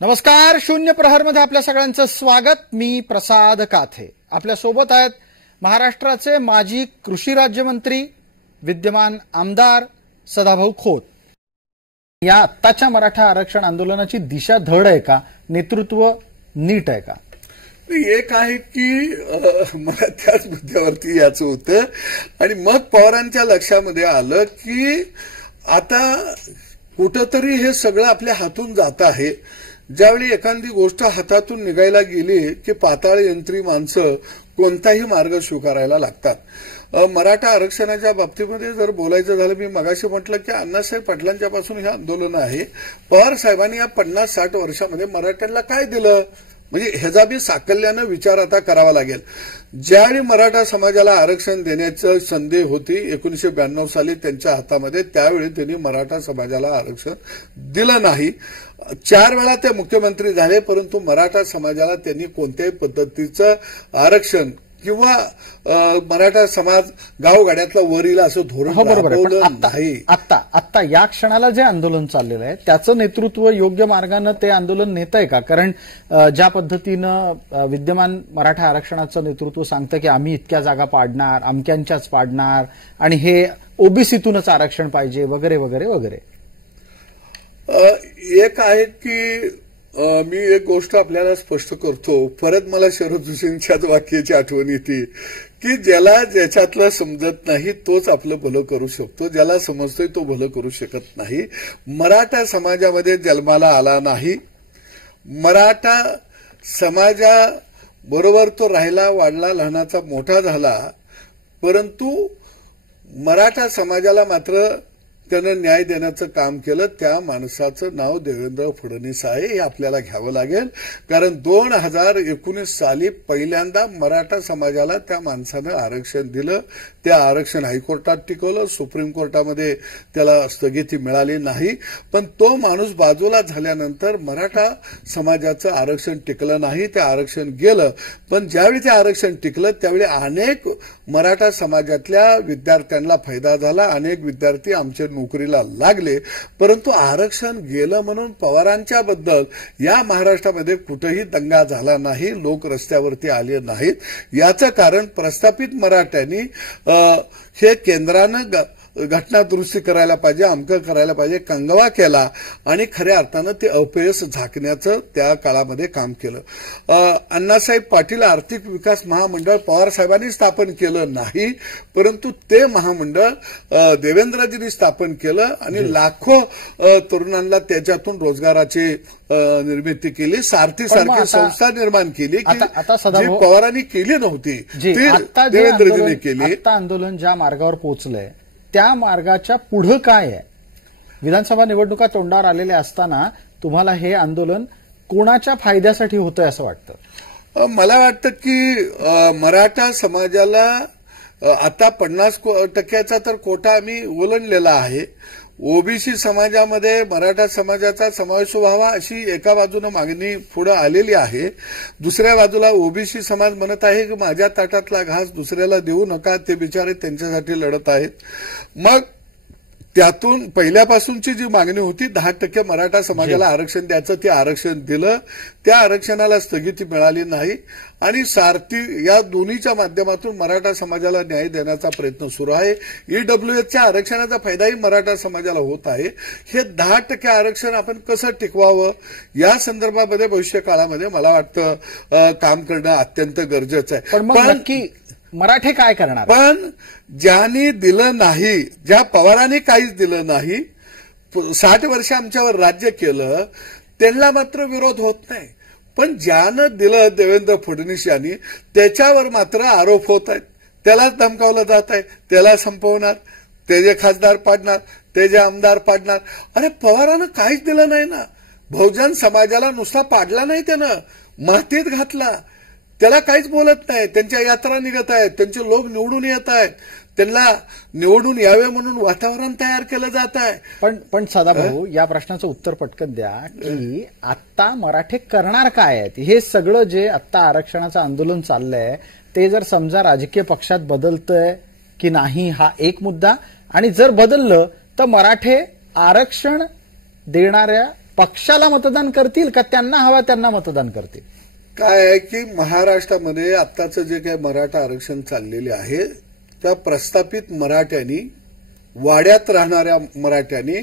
नमस्कार. शून्य प्रहरमध्ये आपल्या सगळ्यांचं स्वागत. मी प्रसाद काथे. आपल्या सोबत आहेत महाराष्ट्राचे माजी कृषी राज्यमंत्री, विद्यमान आमदार सदाभाऊ खोत. या आत्ताच्या मराठा आरक्षण आंदोलनाची दिशा धड आहे का, नेतृत्व नीट आहे का? एक आहे की मला त्याच मुद्द्यावरती याचं होतं आणि मग पवारांच्या लक्षामध्ये आलं की आता कुठंतरी हे सगळं आपल्या हातून जात आहे. ज्यावेळी एखादी गोष्ट हातातून निघायला गेली की पाताळ यंत्री माणसं कोणताही मार्ग स्वीकारायला लागतात. मराठा आरक्षणाच्या बाबतीमध्ये जर बोलायचं झालं, मी मगाशी म्हटलं की अण्णासाहेब पाटलांच्यापासून हे आंदोलन आहे. पवार साहेबांनी या 50-60 वर्षामध्ये मराठ्यांना काय दिलं, म्हणजे ह्याचा बी साकल्यानं विचार आता करावा लागेल. ज्यावेळी मराठा समाजाला आरक्षण देण्याची संधी होती 1992 साली त्यांच्या हातामध्ये, त्यावेळी त्यांनी मराठा समाजाला आरक्षण दिलं नाही. 4 वेळा ते मुख्यमंत्री झाले, परंतु मराठा समाजाला त्यांनी कोणत्याही पद्धतीचं आरक्षण किंवा मराठा समाज गावगाड्यातला वर येईल असं धोरण राबवलं नाही. आता या क्षणाला जे आंदोलन चाललेलं आहे त्याचं नेतृत्व योग्य मार्गानं ते आंदोलन नेत आहे का? कारण ज्या पद्धतीनं विद्यमान मराठा आरक्षणाचं नेतृत्व सांगतं की आम्ही इतक्या जागा पाडणार, अमक्यांच्याच पाडणार आणि हे ओबीसीतूनच आरक्षण पाहिजे वगैरे वगैरे वगैरे. एक आहे की मी एक गोष्ट आपल्याला स्पष्ट करतो. परत मला शरद जोशींच्याच वाक्याची आठवण येते की ज्याला ज्याच्यातलं समजत नाही तोच आपलं भलं करू शकतो, ज्याला समजतोय तो भलं करू शकत नाही. मराठा समाजामध्ये जन्माला आला नाही. मराठा समाजाबरोबर तो राहिला, वाढला, लहानाचा मोठा झाला, परंतु मराठा समाजाला मात्र त्यानं न्याय देण्याचं काम केलं. त्या माणसाचं नाव देवेंद्र फडणवीस आहे, हे आपल्याला घ्यावं लागेल. कारण 2019 साली पहिल्यांदा मराठा समाजाला त्या माणसानं आरक्षण दिलं. ते आरक्षण हायकोर्टात टिकवलं, सुप्रीम कोर्टामध्ये त्याला स्थगिती मिळाली नाही. पण तो माणूस बाजूला झाल्यानंतर मराठा समाजाचं आरक्षण टिकलं नाही, ते आरक्षण गेलं. पण ज्यावेळी ते आरक्षण टिकलं त्यावेळी अनेक मराठा समाजातल्या विद्यार्थ्यांना फायदा झाला, अनेक विद्यार्थी आमचे नोकरीला लागले. परंतु आरक्षण गेलं म्हणून पवारांच्या बद्दल या महाराष्ट्रामध्ये कुठेही दंगा झाला नाही, लोक रस्त्यावरती आले नाहीत. याचं कारण प्रस्थापित मराठ्यांनी हे केंद्रानं घटना दुरुस्ती करायला पाहिजे, अमकं करायला पाहिजे, कंगवा केला आणि खऱ्या अर्थानं ते अपयश झाकण्याचं त्या काळामध्ये काम केलं. अण्णासाहेब पाटील आर्थिक विकास महामंडळ पवार साहेबांनी स्थापन केलं नाही, परंतु ते महामंडळ देवेंद्रजींनी स्थापन केलं आणि लाखो तरुणांना त्याच्यातून रोजगाराची निर्मिती केली. सारथी सारखी संस्था निर्माण केली की जी पवारांनी केली नव्हती, ती देवेंद्रजींनी केली. आता आंदोलन ज्या मार्गावर पोहोचलंय त्या मार्गाच्या पुढं काय आहे? विधानसभा निवडणुका तोंडावर आलेल्या असताना तुम्हाला हे आंदोलन कोणाच्या फायद्यासाठी होतंय असं वाटतं? मला वाटतं की मराठा समाजाला आता 50% तर कोटा आम्ही ओलांडलेला आहे. ओबीसी समाजामध्ये मराठा समाजाचा समावेश व्हावा अशी एका बाजूनं मागणी पुढे आलेली आहे. दुसऱ्या बाजूला ओबीसी समाज म्हणत आहे की माझ्या ताटातला घास दुसऱ्याला देऊ नका, ते बिचारे त्यांच्यासाठी लढत आहेत. मग त्यातून पहिल्यापासूनची जी मागणी होती 10% मराठा समाजाला आरक्षण द्यायचं, ते आरक्षण दिलं. त्या आरक्षणाला स्थगिती मिळाली नाही आणि सारथी या दोन्हीच्या माध्यमातून मराठा समाजाला न्याय देण्याचा प्रयत्न सुरू आहे. ईडब्ल्यूएसच्या आरक्षणाचा फायदाही मराठा समाजाला होत आहे. हे 10% आरक्षण आपण कसं टिकवावं या संदर्भामध्ये भविष्य काळामध्ये मला वाटतं काम करणं अत्यंत गरजेचं आहे. पण मराठे काय करणार? पण ज्यांनी दिलं नाही, ज्या पवारांनी काहीच दिलं नाही, 60 वर्ष आमच्यावर राज्य केलं, त्यांना मात्र विरोध होत नाही. पण ज्यानं दिलं देवेंद्र फडणवीस यांनी, त्याच्यावर मात्र आरोप होत आहेत. त्यालाच धमकावलं जात आहे, त्याला संपवणार, त्याचे खासदार पाडणार, त्याचे आमदार पाडणार. अरे पवारानं काहीच दिलं नाही ना. बहुजन समाजाला नुसता पाडला नाही, त्यानं मातीत घातला. त्याला काहीच बोलत नाही. त्यांच्या यात्रा निघत आहेत, त्यांचे लोक निवडून येत आहेत, त्यांना निवडून यावे म्हणून वातावरण तयार केलं जात आहे. पण सदाभाऊ, या प्रश्नाचं उत्तर पटकन द्या की आता मराठे करणार काय आहेत? हे सगळं जे आता आरक्षणाचं आंदोलन चाललंय ते जर समजा राजकीय पक्षात बदलतंय की नाही हा एक मुद्दा, आणि जर बदललं तर मराठे आरक्षण देणाऱ्या पक्षाला मतदान करतील का त्यांना हवा त्यांना मतदान करतील? काय आहे की महाराष्ट्रामध्ये आत्ताचं जे काही मराठा आरक्षण चाललेले आहे त्या प्रस्थापित मराठ्यांनी, वाड्यात राहणाऱ्या मराठ्यांनी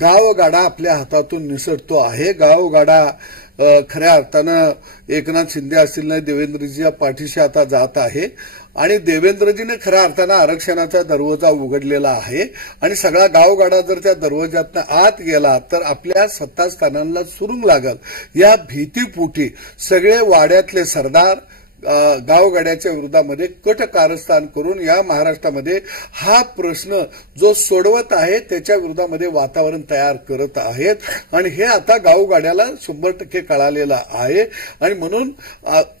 गावगाडा आपल्या हातातून निसटतो आहे. गावगाडा खऱ्या अर्थानं एकनाथ शिंदे असतील नाही देवेंद्रजीच्या पाठीशी आता जात आहे आणि देवेंद्रजीने खऱ्या अर्थानं आरक्षणाचा दरवाजा उघडलेला आहे आणि सगळा गावगाडा जर त्या दरवाजातनं आत गेला तर आपल्या सत्तास्थानांना सुरुंग लागल. या भीतीपोटी सगळे वाड्यातले सरदार गावगाड्याच्या विरोधामध्ये कट कारस्थान करून या महाराष्ट्रामध्ये हा प्रश्न जो सोडवत आहे त्याच्या विरोधामध्ये वातावरण तयार करत आहेत आणि हे आता गावगाड्याला 100% कळालेलं आहे. आणि म्हणून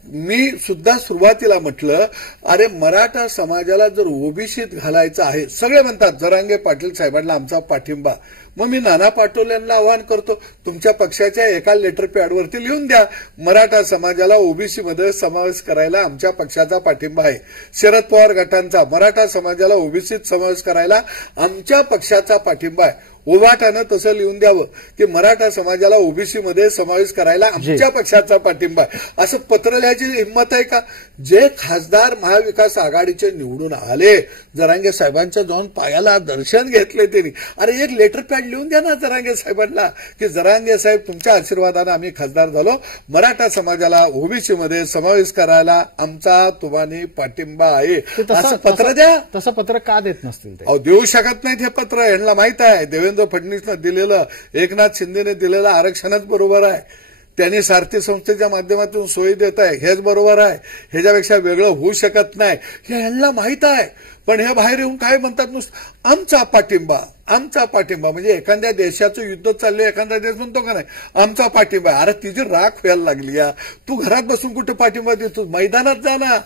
मी सुद्धा सुरुवातीला म्हटलं अरे मराठा समाजाला जर ओबीसीत घालायचं आहे, सगळे म्हणतात जरांगे पाटील साहेबांना आमचा पाठिंबा. मग मी नाना पाटोलेंना आवाहन करतो तुमच्या पक्षाच्या एका लेटर पॅडवरती लिहून द्या मराठा समाजाला ओबीसीमध्ये समावेश करायला आमच्या पक्षाचा पाठिंबा आहे. शरद पवार गटांचा मराठा समाजाला ओबीसीत समावेश करायला आमच्या पक्षाचा पाठिंबा आहे. उभाटानं तसं लिहून द्यावं की मराठा समाजाला ओबीसीमध्ये समावेश करायला आमच्या पक्षाचा पाठिंबा आहे. असं पत्र लिहायची हिंमत आहे का? जे खासदार महाविकास आघाडीचे निवडून आले, जरांगे साहेबांच्या जाऊन पायाला दर्शन घेतले त्यांनी, अरे एक लेटर पॅड लिहून द्या ना जरांगे साहेबांना की जरांगे साहेब तुमच्या आशीर्वादानं आम्ही खासदार झालो, मराठा समाजाला ओबीसीमध्ये समावेश करायला आमचा तुम्हाला पाठिंबा आहे, असं पत्र द्या. तसं पत्र का देत नसतील ते? देऊ शकत नाहीत हे पत्र. यांना माहित आहे देवेंद्र फडणवीसनं दिलेलं, एकनाथ शिंदेने दिलेलं आरक्षणच बरोबर आहे. त्यांनी सारथी संस्थेच्या माध्यमातून सोयी देत आहे हेच बरोबर आहे. ह्याच्यापेक्षा वेगळं होऊ शकत नाही हे यांना माहित आहे. पण हे बाहेर येऊन काय म्हणतात नुसतं आमचा पाठिंबा, आमचा पाठिंबा. म्हणजे एखाद्या देशाचं युद्ध चाललंय, एखादा देश म्हणतो का नाही आमचा पाठिंबा. अरे तिची राख व्हायला लागली या. तू घरात बसून कुठे पाठिंबा देतो? मैदानात जा ना.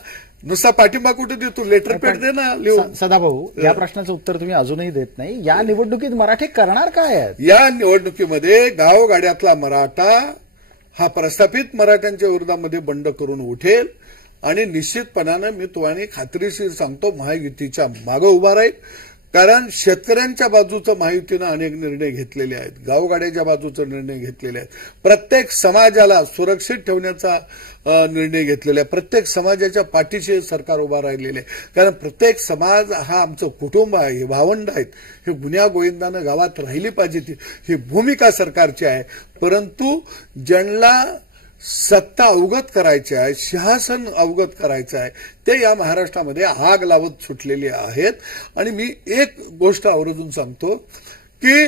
नुसता पाठिंबा कुठे देतो? लेटर पॅड दे ना लिहून. सदाभाऊ, या प्रश्नाचं उत्तर तुम्ही अजूनही देत नाही. या निवडणुकीत मराठे करणार काय आहेत? या निवडणुकीमध्ये गावगाड्यातला मराठा हा प्रस्थापित मराठ्यांच्या विरोधामध्ये बंड करून उठेल आणि निश्चितपणानं मी तुम्हाला खात्रीशीर सांगतो महायुतीच्या मागे उभा राहील. कारण शेतकऱ्यांच्या बाजूचं महायुतीनं अनेक निर्णय घेतलेले आहेत, गावगाड्याच्या बाजूचे निर्णय घेतलेले आहेत, प्रत्येक समाजाला सुरक्षित ठेवण्याचा निर्णय घेतलेला आहे, प्रत्येक समाजाच्या पाठीशी सरकार उभा राहिलेले आहे. कारण प्रत्येक समाज हा आमचं कुटुंब आहे, हे भावंड आहेत, हे गुन्ह्या गोविंदानं गावात राहिली पाहिजे ही भूमिका सरकारची आहे. परंतु ज्यांना सत्ता अवगत करायची आहे, सिंहासन अवगत करायचं आहे ते या महाराष्ट्रामध्ये आग लावत सुटलेले आहेत. आणि मी एक गोष्ट आवर्जून सांगतो की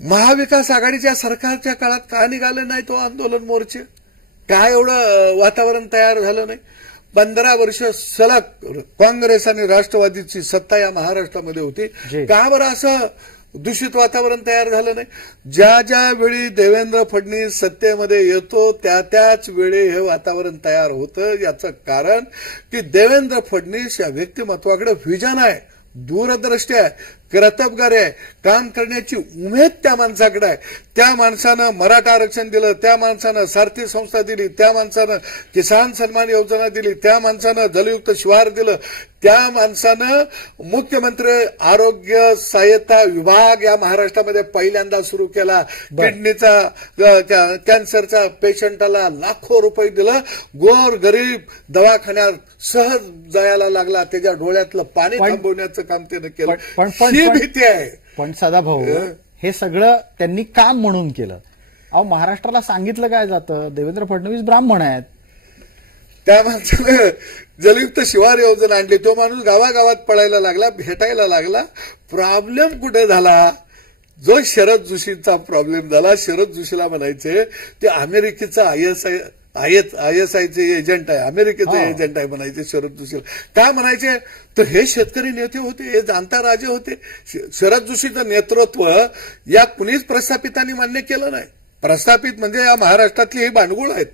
महाविकास आघाडीच्या सरकारच्या काळात का निघाले नाही तो आंदोलन मोर्चे? काय एवढं वातावरण तयार झालं नाही? 15 वर्ष सलग काँग्रेस आणि राष्ट्रवादीची सत्ता या महाराष्ट्रामध्ये होती. का बरं असं दूषित वातावरण तयार झालं नाही? ज्या ज्या वेळी देवेंद्र फडणवीस सत्तेमध्ये येतो त्याच वेळी हे वातावरण तयार होतं. याचं कारण की देवेंद्र फडणवीस या व्यक्तिमत्वाकडे व्हिजन आहे, दूरदृष्टी आहे, कर्तबगारी आहे, काम करण्याची उमेद त्या माणसाकडे आहे. त्या माणसानं मराठा आरक्षण दिलं, त्या माणसानं सारथी संस्था दिली, त्या माणसानं किसान सन्मान योजना दिली, त्या माणसानं जलयुक्त शिवार दिलं, त्या माणसानं मुख्यमंत्री आरोग्य सहाय्यता विभाग या महाराष्ट्रामध्ये पहिल्यांदा सुरू केला. किडनीचा कॅन्सरचा पेशंटला लाखो रुपये दिलं. गोर गरीब दवाखान्यात सहज जायला लागला, त्याच्या डोळ्यातलं पाणी थांबवण्याचं काम त्यानं केलं. ही भीती आहे. पण सदाभाऊ, हे सगळं त्यांनी काम म्हणून केलं. अहो महाराष्ट्राला सांगितलं काय जातं देवेंद्र फडणवीस ब्राह्मण आहेत, त्या माणसानं जलयुक्त शिवार योजना आणली. तो माणूस गावागावात पळायला लागला, भेटायला लागला. प्रॉब्लेम कुठे झाला? जो शरद जोशींचा प्रॉब्लेम झाला. शरद जोशीला म्हणायचे ते अमेरिकेचा आयएसआयचे एजंट आहे, अमेरिकेचे एजंट आहे म्हणायचे शरद जोशीला. काय म्हणायचे? तर हे शेतकरी नेते होते, हे जाणता राजे होते. शरद जोशीचं नेतृत्व या कुणीच प्रस्थापितांनी मान्य केलं नाही. प्रस्थापित म्हणजे या महाराष्ट्रातली ही भांडगुळ आहेत.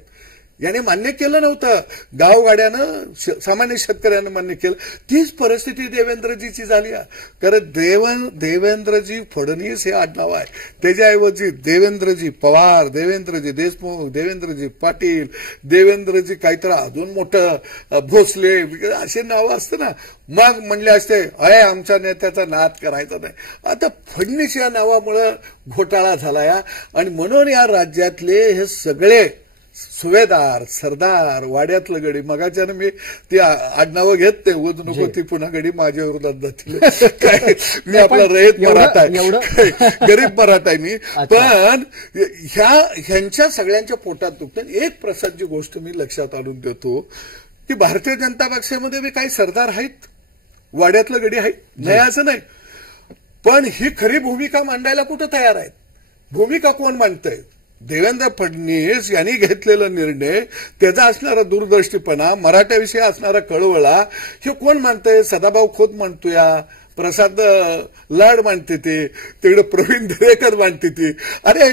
याने मान्य केलं नव्हतं. गावगाड्यानं सामान्य शेतकऱ्यानं मान्य केलं. तीच परिस्थिती देवेंद्रजीची झाली आहे. कारण देवेंद्रजी फडणवीस हे आडनाव आहे. त्याच्याऐवजी देवेंद्रजी पवार, देवेंद्रजी देशमुख, देवेंद्रजी पाटील, देवेंद्रजी काहीतरी अजून मोठं भोसले असे नावं असतं ना, मग म्हणले असते अय आमच्या नेत्याचा नाद करायचा नाही. आता फडणवीस या नावामुळं घोटाळा झाला आणि म्हणून या राज्यातले हे सगळे सुवेदार, सरदार, वाड्यातलं गडी, मगाच्यानं मी ती आडनावं घेत नाही, उद नको ती पुन्हा गडी माझ्या विरोधात जातील. मी आपला रयत मराठा आहे, गरीब मराठा आहे मी. पण ह्यांच्या सगळ्यांच्या पोटात दुखतं. एक प्रसादची गोष्ट मी लक्षात आणून देतो की भारतीय जनता पक्षामध्ये बी काही सरदार आहेत, वाड्यातलं गडी आहेत, नाही असं नाही. पण ही खरी भूमिका मांडायला कुठं तयार आहेत? भूमिका कोण मांडतंय? देवेंद्र फडणवीस यांनी घेतलेला निर्णय, त्याचा असणारा दूरदृष्टीपणा, मराठ्याविषयी असणारा कळवळा हे कोण मानतंय? सदाभाऊ खोत मानतोय, प्रसाद लाड मानते ते, तिकडे प्रवीण दरेकर मानते ती. अरे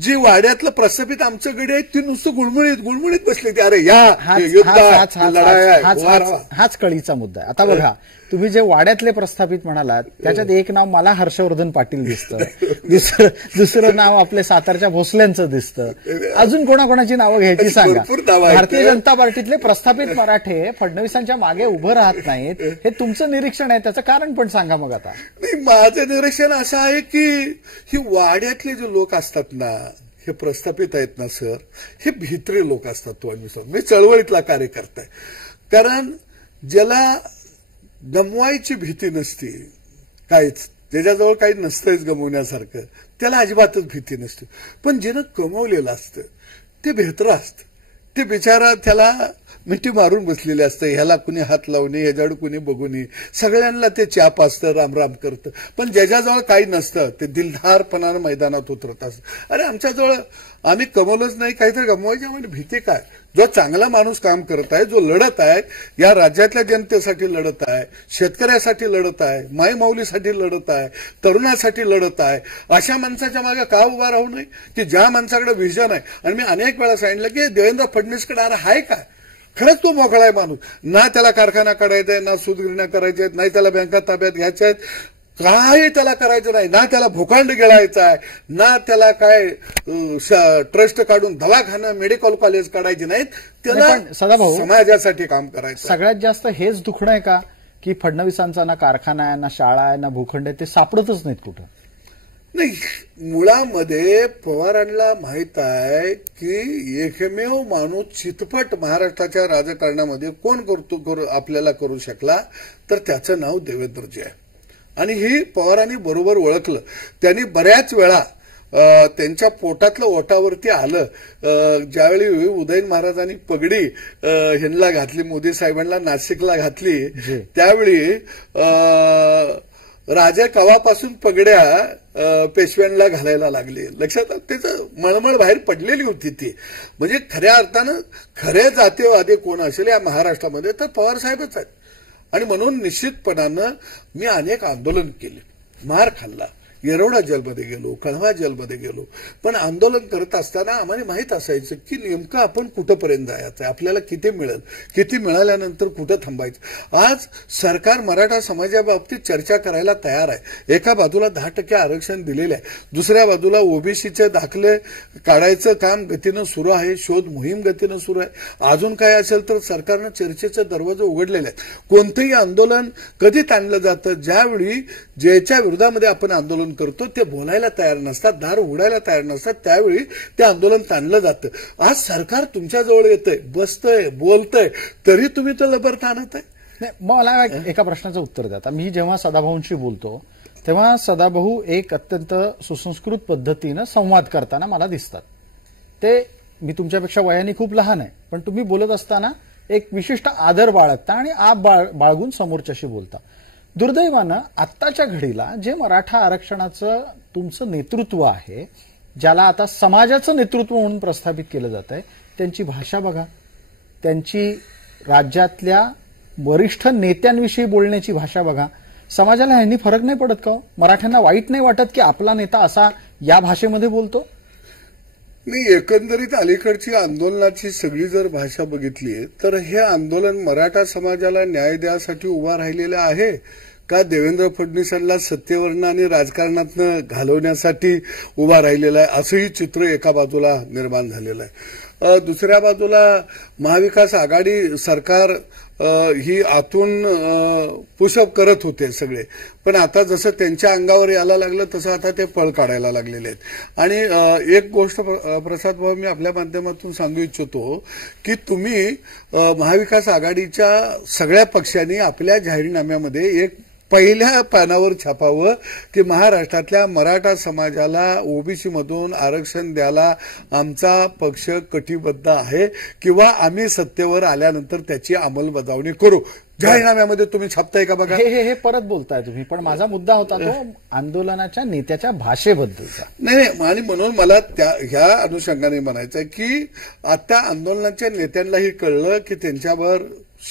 जी वाड्यातलं प्रस्थापित आमचं गडी आहे ती नुसतं गुळमुळीत बसली ती. अरे या हाच कळीचा मुद्दा आहे. आता बघा, तुम्ही जे वाड्यातले प्रस्थापित म्हणालात त्याच्यात एक नाव मला हर्षवर्धन पाटील दिसतं, दुसरं नाव आपले सातारच्या भोसल्यांचं दिसतं. अजून कोणाकोणाची नावं घ्यायची सांगा. भारतीय जनता पार्टीतले प्रस्थापित मराठे फडणवीसांच्या मागे उभं राहत नाहीत, हे तुमचं निरीक्षण आहे, त्याचं कारण पण सांगा मग. आता नाही, माझं निरीक्षण असं आहे की ही वाड्यातले जे लोक असतात ना, हे प्रस्थापित आहेत ना सर, हे भित्री लोक असतात. मी चळवळीतला कार्यकर्ता आहे. कारण ज्याला गमवायची भीती नसती काहीच, ज्याच्याजवळ काही नसतंच गमवण्यासारखं, त्याला अजिबातच भीती नसते. पण ज्यानं कमवलेलं असतं ते बेहतर असतं. ते बिचारा त्याला मिठी मारून बसलेले असतं. ह्याला कुणी हात लावणे, ह्याच्याकडे कुणी बघून, सगळ्यांना ते चाप असतं, रामराम करतं. पण ज्याच्याजवळ काही नसतं ते दिलदारपणानं मैदानात उतरत असतं. अरे आमच्याजवळ आम्ही कमवलंच नाही, काहीतरी गमवायची आम्हाला भीती काय? जो चांगला माणूस काम करत आहे, जो लढत आहे, या राज्यातल्या जनतेसाठी लढत आहे, शेतकऱ्यासाठी लढत आहे, मायमाऊलीसाठी लढत आहे, तरुणासाठी लढत आहे, अशा माणसाच्या मागे का उभा राहू नये? की ज्या माणसाकडे विजन आहे. आणि मी अनेक वेळा सांगितलं की देवेंद्र फडणवीसकडे आहे काय? खरंच तो मोकळा आहे माणूस. ना त्याला कारखाना काढायचा आहे, ना सूतगिरण्या करायच्या आहेत, नाही त्याला बँका ताब्यात घ्यायच्या आहेत, काही त्याला करायचं नाही. ना त्याला भूखंड गिळायचा आहे, ना त्याला काय ट्रस्ट काढून दवाखाना, मेडिकल कॉलेज काढायचे नाहीत. त्याला सदाभाऊ समाजासाठी काम करायचं. सगळ्यात जास्त हेच दुखणं आहे का की फडणवीसांचा ना कारखाना आहे, ना शाळा आहे, ना भूखंड आहे, ते सापडतच नाहीत कुठं? नाही, मुळामध्ये पवारांना माहित आहे की एकमेव माणूस चितपट महाराष्ट्राच्या राजकारणामध्ये कोण आपल्याला करू शकला तर त्याचं नाव देवेंद्रजी आहे. आणि ही पवारांनी बरोबर ओळखलं. त्यांनी बऱ्याच वेळा त्यांच्या पोटातलं ओटावरती आलं. ज्यावेळी उदयन महाराजांनी पगडी ह्यांना घातली, मोदी साहेबांना नाशिकला घातली, त्यावेळी राजा कवापासून पगड्या पेशव्यांना घालायला लागले. लक्षात त्याचं मळमळ बाहेर पडलेली होती ती. म्हणजे खऱ्या अर्थानं खरे जातीयवादी कोण असेल या महाराष्ट्रामध्ये तर पवार साहेबच आहेत. आणि म्हणून निश्चितपणानं मी अनेक आंदोलन केले, मार खाल्ला, येरवडा जेलमध्ये गेलो, कळवा जेलमध्ये गेलो. पण आंदोलन करत असताना आम्हाला माहीत असायचं की नेमकं आपण कुठंपर्यंत जायचं आहे, आपल्याला किती मिळेल, किती मिळाल्यानंतर कुठं थांबायचं. आज सरकार मराठा समाजाबाबतीत चर्चा करायला तयार आहे. एका बाजूला 10% आरक्षण दिलेलं आहे, दुसऱ्या बाजूला ओबीसीचे दाखले काढायचं काम गतीनं सुरू आहे, शोध मोहीम गतीनं सुरू आहे. अजून काय असेल तर सरकारनं चर्चेचे दरवाजे उघडलेले आहेत. कोणतंही आंदोलन कधी ताणलं जातं ज्यावेळी ज्याच्या विरोधामध्ये आपण आंदोलन करतो ते बोलायला तयार नसतात, दार उघडायला तयार नसतात, त्यावेळी ते आंदोलन ताणलं जातं. आज सरकार तुमच्याजवळ येतंय, बसतंय, बोलतंय, तरी तुम्ही तो लबर ताणत आहे. मला एका प्रश्नाचं उत्तर द्या. आता मी जेव्हा सदाभाऊंशी बोलतो तेव्हा सदाभाऊ एक अत्यंत सुसंस्कृत पद्धतीनं संवाद करताना मला दिसतात. ते मी तुमच्यापेक्षा वयाने खूप लहान आहे, पण तुम्ही बोलत असताना एक विशिष्ट आदर बाळगता आणि आप बाळगून समोरच्याशी बोलता. दुर्दैवानं आत्ताच्या घडीला जे मराठा आरक्षणाचं तुमचं नेतृत्व आहे, ज्याला आता समाजाचं नेतृत्व म्हणून प्रस्थापित केलं जात आहे, त्यांची भाषा बघा, त्यांची राज्यातल्या वरिष्ठ नेत्यांविषयी बोलण्याची भाषा बघा. समाजाला ह्यांनी फरक नाही पडत का? मराठ्यांना वाईट नाही वाटत की आपला नेता असा या भाषेमध्ये बोलतो? मी एकंदरीत अलीकडची आंदोलनाची सगळी जर भाषा बघितली तर हे आंदोलन मराठा समाजाला न्याय द्यासाठी उभा राहिलेलं आहे का देवेंद्र फडणवीसांना सत्तेवरनं आणि राजकारणातनं घालवण्यासाठी उभा राहिलेला आहे, असंही चित्र एका बाजूला निर्माण झालेलं आहे. दुसऱ्या बाजूला महाविकास आघाडी सरकार ही आतून पुशअप करत होते सगळे, पण आता जसं त्यांच्या अंगावर यायला लागलं तसं आता ते पळ काढायला लागलेले आहेत. आणि एक गोष्ट प्रसाद भाऊ मी आपल्या माध्यमातून सांगू इच्छितो की तुम्ही महाविकास आघाडीच्या सगळ्या पक्षांनी आपल्या जाहीरनाम्यामध्ये एक पहिल्या पानावर छापावं की महाराष्ट्रातल्या मराठा समाजाला ओबीसी मधून आरक्षण द्यायला आमचा पक्ष कटिबद्ध आहे किंवा आम्ही सत्तेवर आल्यानंतर त्याची अंमलबजावणी करू. जाहीरनाम्यामध्ये तुम्ही छापताय का बघा. हे परत बोलताय तुम्ही, पण माझा मुद्दा होता तो आंदोलनाच्या नेत्याच्या भाषेबद्दलचा. नाही, आणि म्हणून मला ह्या अनुषंगाने म्हणायचं आहे की आता आंदोलनाच्या नेत्यांनाही कळलं की त्यांच्यावर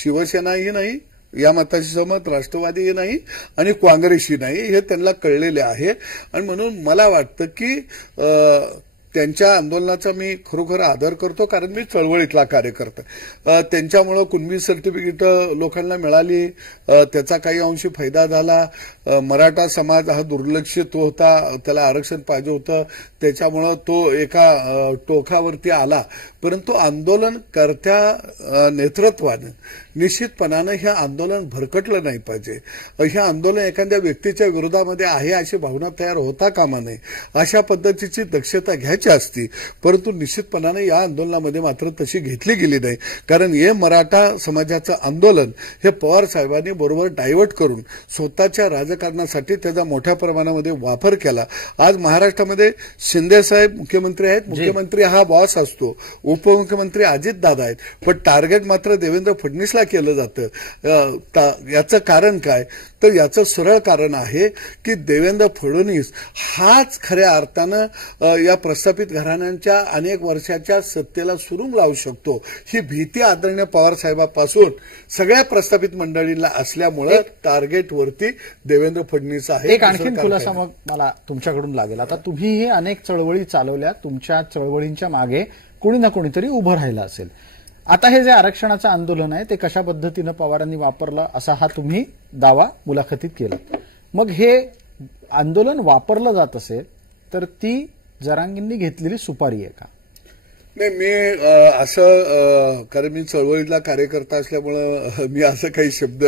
शिवसेनाही नाही, या मताशी सहमत राष्ट्रवादीही नाही आणि काँग्रेसही नाही, हे त्यांना कळलेले आहे. आणि म्हणून मला वाटतं की त्यांच्या आंदोलनाचा मी खरोखर आदर करतो, कारण मी चळवळीतला कार्यकर्ता. त्यांच्यामुळं कुणबी सर्टिफिकेट लोकांना मिळाली, त्याचा काही अंशी फायदा झाला. मराठा समाज हा दुर्लक्षित होता, त्याला आरक्षण पाहिजे होतं, त्याच्यामुळं तो एका टोकावरती आला. परंतु आंदोलनकर्त्या नेतृत्वानं निश्चितपणानं हे आंदोलन भरकटलं नाही पाहिजे. हे आंदोलन एखाद्या व्यक्तीच्या विरोधामध्ये आहे अशी भावना तयार होता कामा नये. अशा पद्धतीची दक्षता घ्यायची असती, परंतु निश्चितपणानं या आंदोलनामध्ये मात्र तशी घेतली गेली नाही. कारण हे मराठा समाजाचं आंदोलन हे पवार साहेबांनी बरोबर डायव्हर्ट करून स्वतःच्या राजकारणासाठी त्याचा मोठ्या प्रमाणामध्ये वापर केला. आज महाराष्ट्रामध्ये शिंदे साहेब मुख्यमंत्री आहेत, मुख्यमंत्री हा बॉस असतो, उपमुख्यमंत्री अजितदादा आहेत, पण टार्गेट मात्र देवेंद्र फडणवीसला केलं जातं. याचं कारण काय, तर याचं सरळ कारण आहे की देवेंद्र फडणवीस हाच खऱ्या अर्थानं या प्रस्थापित घराण्यांच्या अनेक वर्षाच्या सत्तेला सुरुंग लावू शकतो. ही भीती आदरणीय पवार साहेबांपासून सगळ्या प्रस्थापित मंडळींना असल्यामुळे टार्गेटवरती देवेंद्र फडणवीस आहे. एक आणखी खुलासा मग मला तुमच्याकडून लागेल. आता तुम्हीही अनेक चळवळी चालवल्या, तुमच्या चळवळींच्या मागे कोणी ना कोणीतरी उभं राहिलं असेल. आता हे जे आरक्षणाचं आंदोलन आहे ते कशा पद्धतीनं पवारांनी वापरलं असा हा तुम्ही दावा मुलाखतीत केला. मग हे आंदोलन वापरलं जात असेल तर ती जरांगींनी घेतलेली सुपारी आहे का? नाही, मी असं कारण मी चळवळीतला कार्यकर्ता असल्यामुळं मी असं काही शब्द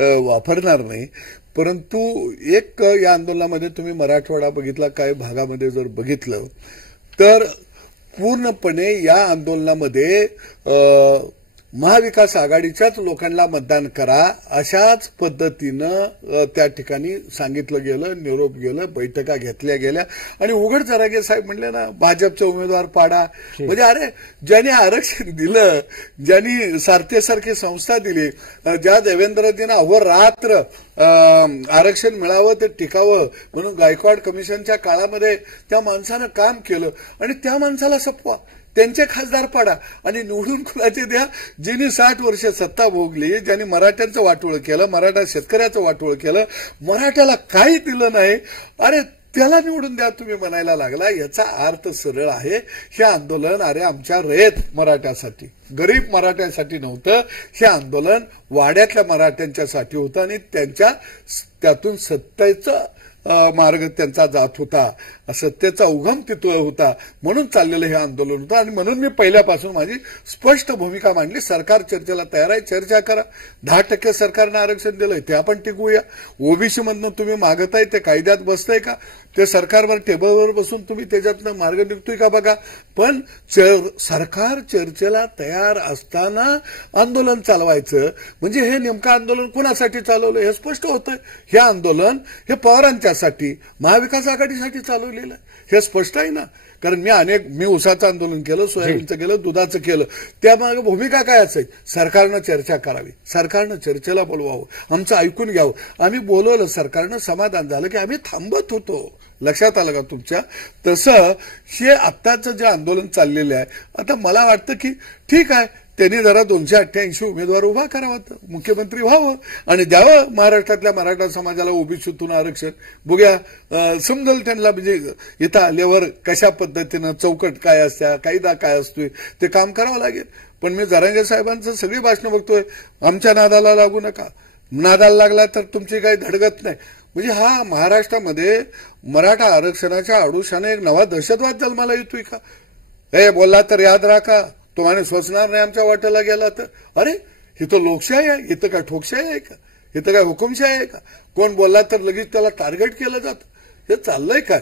वापरणार नाही. परंतु एक या आंदोलनामध्ये तुम्ही मराठवाडा बघितला, काही भागामध्ये जर बघितलं तर पूर्णपणे या आंदोलनामध्ये महाविकास आघाडीच्याच लोकांना मतदान करा अशाच पद्धतीनं त्या ठिकाणी सांगितलं गेलं, निरोप गेलं, बैठका घेतल्या गेल्या. आणि उघड जरागे साहेब म्हणले ना, भाजपचे उमेदवार पाडा. म्हणजे अरे, ज्यांनी आरक्षण दिलं, ज्यांनी सारथीसारखी संस्था दिली, ज्या देवेंद्रजींना अहोरात्र आरक्षण मिळावं ते टिकावं म्हणून गायकवाड कमिशनच्या काळामध्ये त्या माणसानं काम केलं आणि त्या माणसाला सपवा, त्यांचे खासदार पाडा आणि निवडून कुणाचे द्या. ज्यांनी 60 वर्ष सत्ता भोगली, ज्यांनी मराठ्यांचं वाटोळं केलं, मराठा शेतकऱ्याचं वाटोळं केलं, मराठ्याला काही दिलं नाही, अरे त्याला निवडून द्या तुम्ही म्हणायला लागला. याचा अर्थ सरळ आहे, हे आंदोलन अरे आमच्या रयत मराठ्यासाठी, गरीब मराठ्यांसाठी नव्हतं. हे आंदोलन वाड्यातल्या मराठ्यांच्यासाठी होतं आणि त्यातून सत्तेचं मार्ग त्यांचा जात होता, सत्तेचा उगम तिथं होता, म्हणून चाललेलं हे आंदोलन होतं. आणि म्हणून मी पहिल्यापासून माझी स्पष्ट भूमिका मांडली, सरकार चर्चेला तयार आहे, चर्चा करा. 10% सरकारनं आरक्षण दिलंय ते आपण टिकवूया. ओबीसी मधनं तुम्ही मागताय ते कायद्यात बसतंय का, ते सरकारवर टेबलवर बसून तुम्ही त्याच्यातनं मार्ग निघतोय का बघा. पण सरकार चर्चेला तयार असताना आंदोलन चालवायचं म्हणजे हे नेमकं आंदोलन कोणासाठी चालवलं हे स्पष्ट होतं. हे आंदोलन हे पवारांच्यासाठी, महाविकास आघाडीसाठी चालवलेलं हे स्पष्ट आहे ना. कारण मी ऊसाचं आंदोलन केलं, सोयाबीनचं केलं, दुधाचं केलं. त्यामागे भूमिका काय असेल, सरकारनं चर्चा करावी, सरकारनं चर्चेला बोलवावं, आमचं ऐकून घ्यावं. आम्ही बोलवलं, सरकारनं समाधान झालं की आम्ही थांबत होतो. लक्षात आलं का तुमच्या? तसं हे आत्ताचं जे आंदोलन चाललेलं आहे, आता मला वाटतं की ठीक आहे, त्यांनी जरा 288 उमेदवार उभा करावा, मुख्यमंत्री व्हावं आणि द्यावं महाराष्ट्रातल्या मराठा समाजाला ओबीसीतून आरक्षण. बघूया समजेल त्यांना, म्हणजे इथं आल्यावर कशा पद्धतीनं चौकट काय असत्या, कायदा काय असतोय ते काम करावं लागेल. पण मी जरांगे साहेबांचं सगळी भाषणं बघतोय, आमच्या नादाला लागू नका, नादाला लागला तर तुमची काही धडगत नाही. म्हणजे हा महाराष्ट्रामध्ये मराठा आरक्षणाच्या आडुशाने एक नवा दहशतवाद जन्माला येतोय का? हे बोलला तर याद राखा, तुम्हाला स्वसणार नाही आमच्या वाट्याला गेला तर. अरे इथं लोकशाही आहे, इथं काय ठोकशाही आहे का? इथं काय हुकुमशाही आहे का? कोण बोलला तर लगेच त्याला टार्गेट केलं जातं. हे चाललंय काय?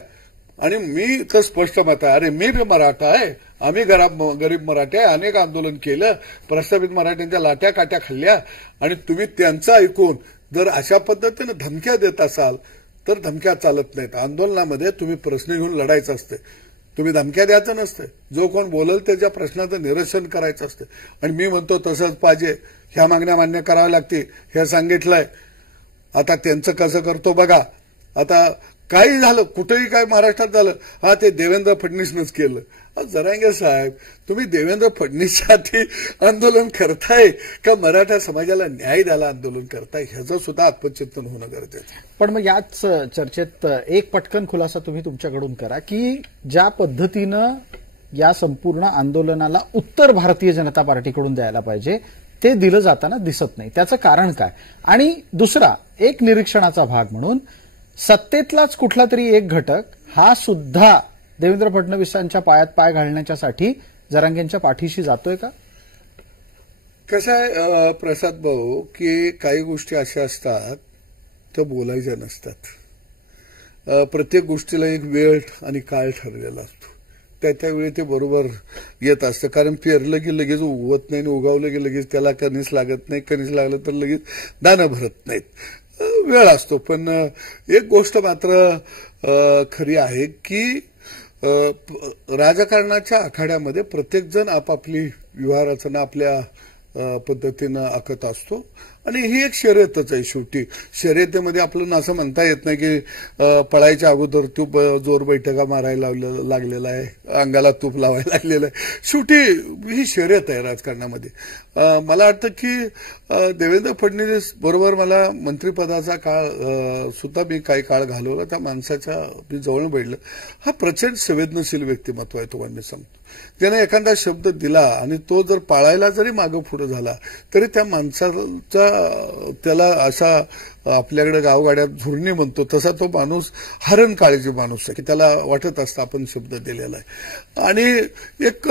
आणि मी तर स्पष्ट मत आहे, अरे मी बी मराठा आहे, आम्ही गरीब मराठे आहे, अनेक आंदोलन केलं, प्रस्थापित मराठ्यांच्या लाट्या काट्या खाल्ल्या, आणि तुम्ही त्यांचं ऐकून जर अशा पद्धतीनं धमक्या देत असाल तर धमक्या चालत नाहीत. आंदोलनामध्ये तुम्ही प्रश्न घेऊन लढायचं असते, तुम्ही धमक्या द्यायचं नसते. जो कोण बोलल त्याच्या प्रश्नाचं निरसन करायचं असतं. आणि मी म्हणतो तसंच पाहिजे, ह्या मागण्या मान्य कराव्या लागतील हे सांगितलंय. आता त्यांचं कसं करतो बघा. आता काही झालं, कुठेही काय महाराष्ट्रात झालं, हा ते देवेंद्र फडणवीसनंच केलं. जरांगे साहेब, तुम्ही देवेंद्र फडणवीससाठी आंदोलन करताय का मराठा समाजाला न्याय द्यायला आंदोलन करताय, ह्याचं सुद्धा आत्मचिंतन होणं गरजेचं आहे. पण मग याच चर्चेत एक पटकन खुलासा तुम्ही तुमच्याकडून करा की ज्या पद्धतीनं या संपूर्ण आंदोलनाला उत्तर भारतीय जनता पार्टीकडून द्यायला पाहिजे ते दिलं जाताना दिसत नाही, त्याचं कारण काय? आणि दुसरा एक निरीक्षणाचा भाग म्हणून सत्तेतलाच कुठला तरी एक घटक हा सुद्धा देवेंद्र फडणवीसांच्या पायात पाय घालण्याच्यासाठी जरांगेंच्या पाठीशी जातोय का? कसं आहे प्रसाद भाऊ, की काही गोष्टी अशा असतात त्या बोलायच्या नसतात. प्रत्येक गोष्टीला एक वेळ आणि काळ ठरलेला असतो. त्यावेळी ते बरोबर येत असतं. कारण पेरलं की लगेच उगवत नाही, उगावलं की लगेच त्याला कणीस लागत नाही, कणीस लागलं तर लगेच दाणं भरत नाहीत, वेळ असतो. पण एक गोष्ट मात्र खरी आहे की राजकारणाच्या आखाड्यामध्ये प्रत्येक जण आपापली व्यवहारचना आपल्या पद्धतीनं आखत असतो. आणि ही एक शर्यतच आहे. शेवटी शर्यतीमध्ये आपल्याला असं म्हणता येत नाही की पळायच्या अगोदर तूप जोर बैठका मारायला लागलेला आहे, अंगाला तूप लावायला लागलेलं आहे. शेवटी ही शर्यत आहे राजकारणामध्ये. मला वाटतं की देवेंद्र फडणवीस बरोबर मला मंत्रिपदाचा काळ सुद्धा मी काही काळ घालवला, त्या माणसाच्या मी जवळ बैठलं. हा प्रचंड संवेदनशील व्यक्तिमत्व आहे, तुम्हाला मी सांगतो. त्याने एखादा शब्द दिला आणि तो जर पाळायला जरी मागं पुढे झाला तरी त्या माणसाचा त्याला असा आपल्याकडे गावगाड्यात झुरणी म्हणतो तसा तो माणूस हरण काळजी माणूस आहे की त्याला वाटत असतं आपण शब्द दिलेला आहे. आणि एक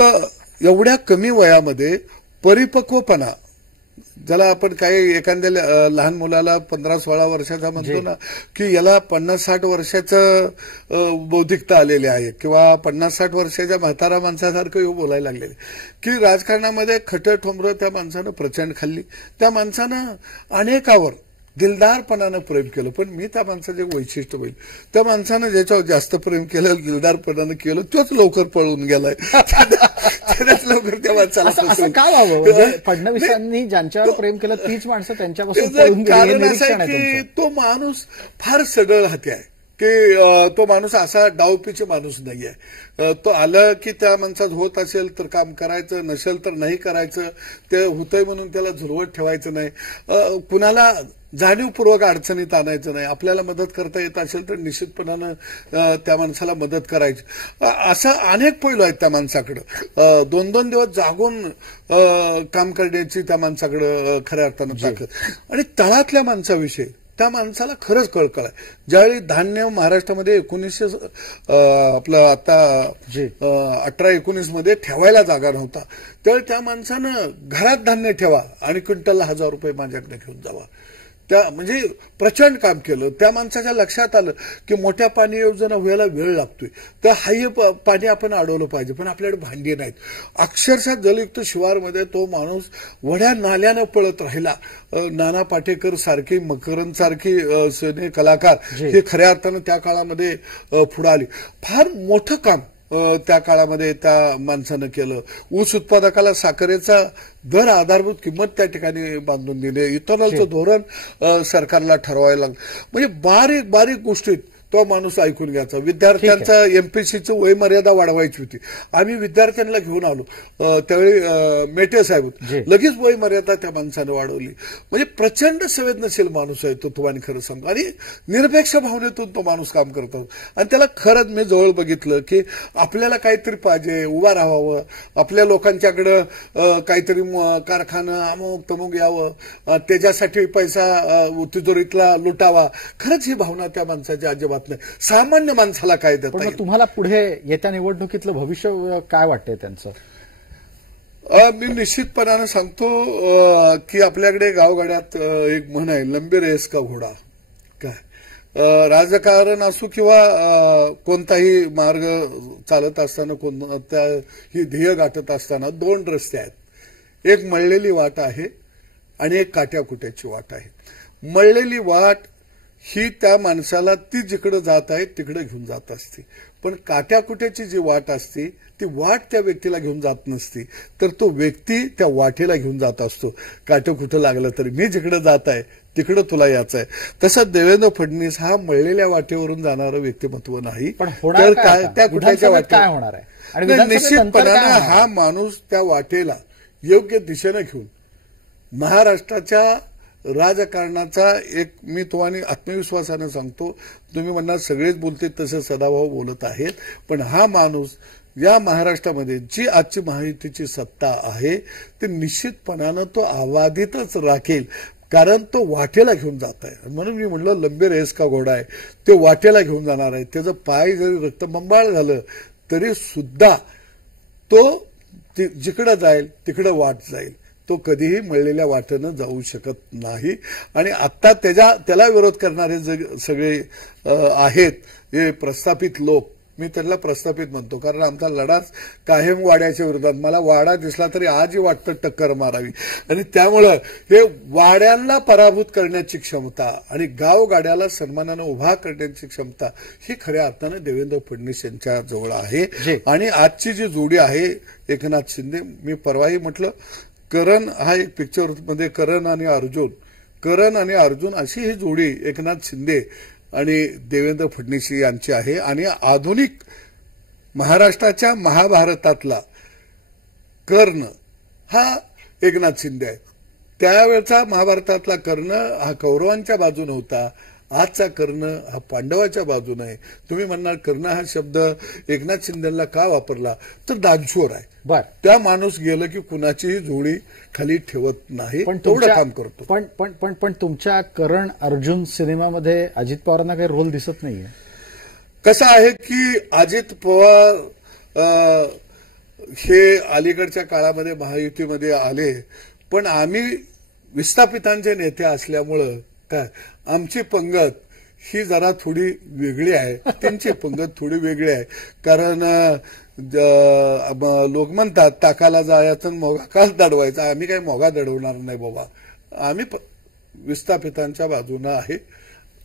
एवढ्या कमी वयामध्ये परिपक्वपणा, ज्याला आपण काही एखाद्या लहान मुलाला 15-16 वर्षाचा म्हणतो ना की याला 50-60 वर्षाचं बौद्धिकता आलेली आहे किंवा 50-60 वर्षाच्या म्हातारा माणसासारखं बोलायला लागलेले, की राजकारणामध्ये खटं ठोंबरं त्या माणसानं प्रचंड खाल्ली. त्या माणसानं अनेकावर दिलदारपणानं प्रेम केलं. पण मी त्या माणसाचे वैशिष्ट्य बघितलं, त्या माणसानं ज्याच्यावर जास्त प्रेम केलं, दिलदारपणानं केलं, तोच लवकर पळून गेलाय. त्याच लवकर त्या माणसाला असं का व्हावं? फडणवीसांनी ज्यांच्यावर प्रेम केलं तीच माणसं त्यांच्यापासून पळून गेली. कारण असं आहे की तो माणूस फार सडळ हाती आहे, की तो माणूस असा डावपीचे माणूस नाहीये. तो आलं की त्या माणसात होत असेल तर काम करायचं, नसेल तर नाही करायचं. ते होतंय म्हणून त्याला झुलवत ठेवायचं नाही, कुणाला जाणीवपूर्वक अडचणीत आणायचं नाही. आपल्याला मदत करता येत असेल तर निश्चितपणानं त्या माणसाला मदत करायची. असं अनेक पैलू आहेत त्या माणसाकडं. 2-2 दिवस जागून काम करण्याची त्या माणसाकडं खऱ्या अर्थानं ताकद. आणि तळातल्या माणसाविषयी त्या माणसाला खरंच कळकळ आहे. ज्यावेळी धान्य महाराष्ट्रामध्ये 1900 आपलं आता 18-19 मध्ये ठेवायला जागा नव्हता, त्यावेळी त्या माणसानं घरात धान्य ठेवा आणि क्विंटलला 1000 रुपये माझ्याकडे घेऊन जावा. त्या म्हणजे प्रचंड काम केलं. त्या माणसाच्या लक्षात आलं की मोठ्या पाणी योजना व्हायला वेळ लागतोय, तर हाही पाणी आपण अडवलं पाहिजे, पण आपल्याकडे भांडी नाहीत. अक्षरशः जलयुक्त शिवारमध्ये तो माणूस वड्या नाल्यानं पळत राहिला. नाना पाटेकर सारखी, मकरंद सारखी सिने कलाकार हे खऱ्या अर्थानं त्या काळामध्ये पुढे आली. फार मोठं काम त्या काळामध्ये त्या माणसानं केलं. ऊस उत्पादकाला साखरेचा दर आधारभूत किंमत त्या ठिकाणी बांधून दिली. इथेनॉलचं धोरण सरकारला ठरवायला लागलं. म्हणजे बारीक बारीक गोष्टीत तो माणूस ऐकून घ्यायचा. विद्यार्थ्यांचा एमपीसीचं वय मर्यादा वाढवायची होती. आम्ही विद्यार्थ्यांना घेऊन आलो. त्यावेळी मेटे साहेब लगेच वय मर्यादा त्या माणसानं वाढवली. म्हणजे प्रचंड संवेदनशील माणूस आहे तो, तुम्हाला खरं सांगतो. आणि निरपेक्ष भावनेतून तो माणूस काम करतो. आणि त्याला खरंच मी जवळ बघितलं की आपल्याला काहीतरी पाहिजे, उभा राहावं, आपल्या लोकांच्याकडं काहीतरी कारखाना अमुक तमुक यावं, त्याच्यासाठी पैसा तिजोरीतला लुटावा. खरंच ही भावना त्या माणसाची अजिबात नाही. सामान्य माणसाला काय देता येईल. तुम्हाला पुढे येत्या निवडणुकीतलं भविष्य काय वाटतंय त्यांचं? मी निश्चितपणानं सांगतो की आपल्याकडे गावगाड्यात एक म्हण आहे, लंबे रेस का घोडा. काय राजकारण असो किंवा कोणताही मार्ग चालत असताना, कोणताही ध्येय गाठत असताना 2 रस्ते आहेत. एक मळलेली वाट आहे आणि एक काट्याकुट्याची वाट आहे. मळलेली वाट ही त्या माणसाला ती जिकडे जात आहे तिकडे घेऊन जात असते. पण काट्याकुट्याची जी वाट असते ती वाट त्या व्यक्तीला घेऊन जात नसती, तर तो व्यक्ती त्या वाटेला घेऊन जात असतो. काटं कुठं लागलं तरी मी जिकडे जात आहे तिकडे तुला यायचं आहे. तसं देवेंद्र फडणवीस हा मळलेल्या वाटेवरून जाणारं व्यक्तिमत्व नाही. तर त्या कुठल्याच्या वाटेत काय होणार आहे? निश्चितपणानं हा माणूस त्या वाटेला योग्य दिशेने घेऊन महाराष्ट्राच्या राजकारणाचा एक, मी तुम्हाला आत्मविश्वासानं सांगतो, तुम्ही म्हणणार सगळेच बोलते तसे सदाभाऊ बोलत आहेत, पण हा माणूस या महाराष्ट्रामध्ये जी आजची महायुतीची सत्ता आहे ती निश्चितपणानं तो अबाधितच राखेल. कारण तो वाटेला घेऊन जात आहे. म्हणून मी म्हटलं लंबे रेस का घोडा आहे. ते वाटेला घेऊन जाणार आहे. त्याचं पाय जरी रक्तबंबाळ झालं तरी सुद्धा तो जिकडं जाईल तिकडं वाट जाईल. तो कधीही मळलेल्या वाटेनं जाऊ शकत नाही. आणि आता त्याला विरोध करणारे सगळे आहेत हे प्रस्थापित लोक, मी त्यांना प्रस्थापित म्हणतो, कारण आमचा लढाच कायम वाड्याच्या विरोधात. मला वाडा दिसला तरी आजही वाटतं टक्कर मारावी. आणि त्यामुळं हे वाड्यांना पराभूत करण्याची क्षमता आणि गावगाड्याला सन्मानानं उभा करण्याची क्षमता ही खऱ्या अर्थानं देवेंद्र फडणवीस यांच्या जवळ आहे. आणि आजची जी जोडी आहे एकनाथ शिंदे, मी परवाही म्हटलं, करण हा एक पिक्चर मध्ये करण आणि अर्जुन अशी ही जोडी एकनाथ शिंदे आणि देवेंद्र फडणवीस यांची आहे. आणि आधुनिक महाराष्ट्राच्या महाभारतातला कर्ण हा एकनाथ शिंदे आहे. त्यावेळचा महाभारतातला कर्ण हा कौरवांच्या बाजूने होता, आजचा कर्ण हा पांडवाच्या बाजूने आहे. तुम्ही म्हणणार कर्ण हा शब्द एकनाथ शिंदेला का वापरला, तर दानशूर आहे. त्या माणूस गेलं की कुणाचीही जोडी खाली ठेवत नाही, पण तेवढं काम करतो. पण पण पण पण तुमच्या करण अर्जुन सिनेमामध्ये अजित पवारांना काही रोल दिसत नाहीये. कसं आहे की अजित पवार हे अलीकडच्या काळामध्ये महायुतीमध्ये आले, पण आम्ही विस्थापितांचे नेते असल्यामुळं काय आमची पंगत ही जरा थोडी वेगळी आहे, त्यांची पंगत थोडी वेगळी आहे. कारण लोक म्हणतात ताकाला जायचं मोगा काच दडवायचा. आम्ही काही मोगा दडवणार नाही बाबा. आम्ही विस्थापितांच्या बाजूनं आहे.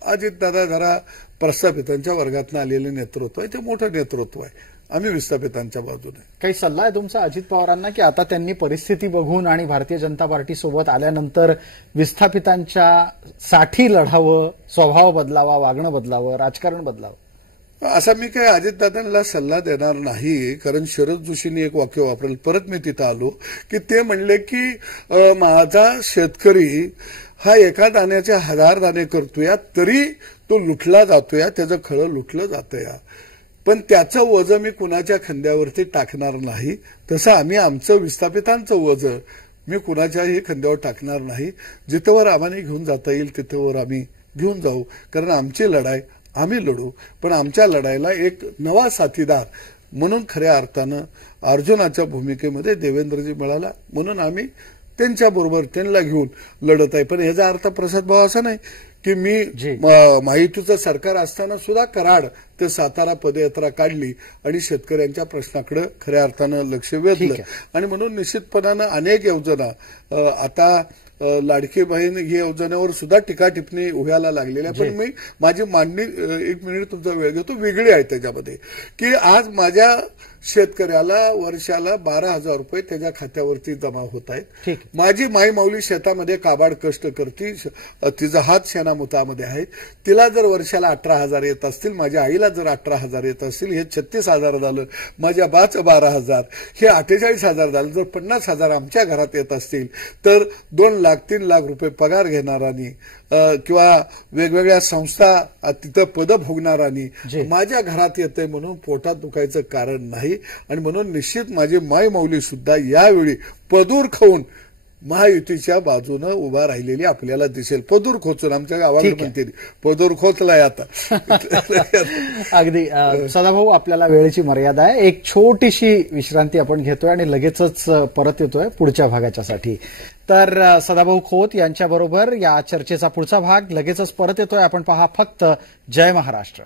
अजितदादा जरा प्रस्थापितांच्या वर्गातनं आलेले नेतृत्व आहे, ते मोठं नेतृत्व आहे. आम्ही विस्थापितांच्या बाजूने. काही सल्ला आहे तुमचा अजित पवारांना की आता त्यांनी परिस्थिती बघून आणि भारतीय जनता पार्टी सोबत आल्यानंतर विस्थापितांच्या साठी लढावं, स्वभाव बदलावा, वागणं बदलावं, राजकारण बदलावं? असा मी काही अजितदादांना सल्ला देणार नाही. कारण शरद जोशींनी एक वाक्य वापरलं, परत मी तिथं आलो की ते म्हणले की माझा शेतकरी हा एका दाण्याचे 1000 दाणे करतोय तरी तो लुटला जातोय, त्याचं खळं लुटलं जातंय, पण त्याचं वजन मी कुणाच्या खांद्यावरती टाकणार नाही. तसं आम्ही आमचं विस्थापितांचं वजन मी कुणाच्याही खांद्यावर टाकणार नाही. जिथंवर आम्हाला घेऊन जाता येईल तिथंवर आम्ही घेऊन जाऊ. कारण आमची लढाई आम्ही लढू, पण आमच्या लढाईला एक नवा साथीदार म्हणून खऱ्या अर्थानं अर्जुनाच्या भूमिकेमध्ये देवेंद्रजी मिळाला, म्हणून आम्ही त्यांच्याबरोबर त्यांना घेऊन लढत आहे. पण याचा अर्थ प्रसाद भाऊ असा नाही की मी महायुतीचं सरकार असताना सुद्धा कराड तर सातारा पदयात्रा काढली आणि शेतकऱ्यांच्या प्रश्नाकडे खऱ्या अर्थानं लक्ष वेधलं. आणि म्हणून निश्चितपणानं अनेक योजना आता लाडकी बहीण ही योजनेवर सुद्धा टीका टिप्पणी व्हायला लागलेल्या, पण मी माझी मांडणी 1 मिनिट तुमचा वेळ घेतो, वेगळी आहे त्याच्यामध्ये की आज माझ्या शेतकऱ्याला वर्षाला 12,000 रुपये त्याच्या खात्यावरती जमा होत आहेत. माझी माई माऊली शेतामध्ये काबाड कष्ट करते, तिचा हात शेणामुतामध्ये आहे, तिला जर वर्षाला 18,000 येत असतील, माझ्या आईला जर 18,000 येत असतील, हे 36,000 झालं, माझ्या बाचं 12,000, हे 48,000 झालं. जर 50,000 आमच्या घरात येत असतील तर 2 लाख 3 लाख रुपये पगार घेणारांनी किंवा वेगवेगळ्या संस्था तिथं पद भोगणारांनी माझ्या घरात येते म्हणून पोटात दुखायचं कारण नाही. आणि म्हणून निश्चित माझी माय माऊली सुद्धा यावेळी पदूर खाऊन महायुतीच्या बाजूनं उभा राहिलेली आपल्याला दिसेल. पदूर खोचून आमच्या गावाला म्हणते पदूर खोचलाय आता. अगदी सदाभाऊ, आपल्याला वेळेची मर्यादा आहे. एक छोटीशी विश्रांती आपण घेतोय आणि लगेचच परत येतोय पुढच्या भागाच्यासाठी. तर सदाभाऊ खोत यांच्याबरोबर या चर्चेचा पुढचा भाग लगेचच परत येतोय. आपण पहा फक्त जय महाराष्ट्र.